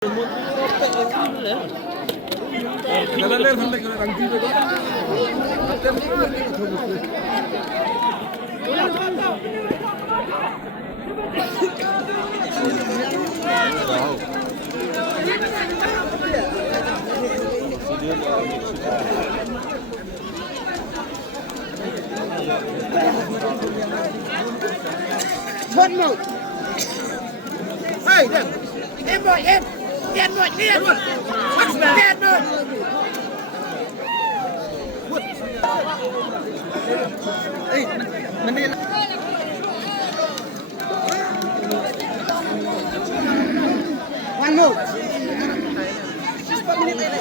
One more. Hey, em rồi em. Đèn rồi, đèn rồi. Đèn rồi. Ê, mình đi. One more. Just 1 minute.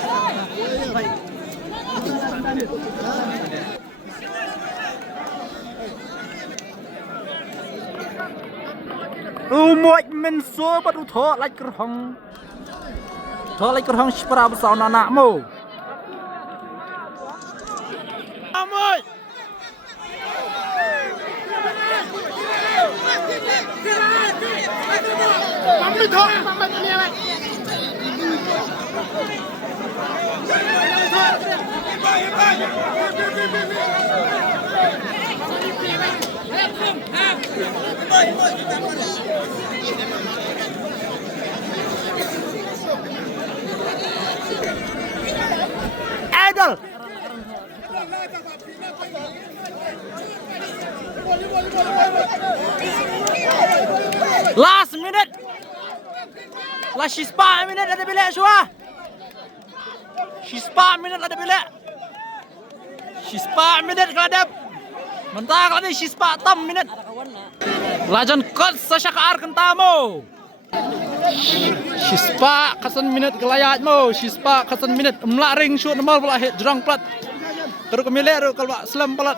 Muat men so padu tho like kerhong. Tho like kerhong spra besar anakmu. Amoy. Mamli tho, mamli ni ai. Idol. Last minute. Last 4 minit ada bilik semua. 4 minit ada bilik. 4 minit kalau ada. Mentah kalau ni 4 minit. Lajan kot sasyakar kentamu. 4 kasan minit kelayatmu. 4 kasan minit melak ring shoot normal pula hit jurang plat. Terus kemilik terus kalau slam pelat.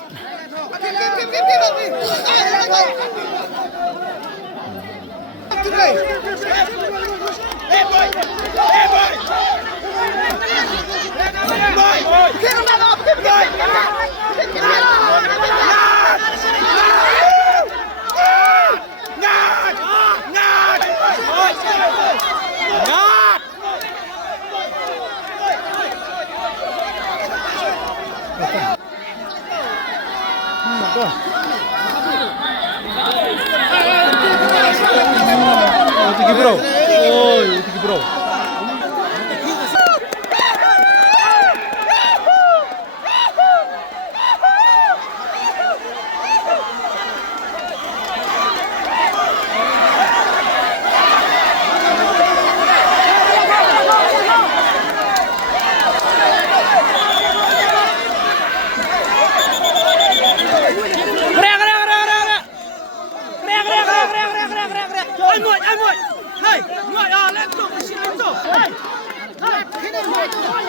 Tinggi bro. Oh, tinggi bro.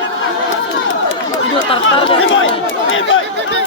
Hey, let's go. Hey, hey,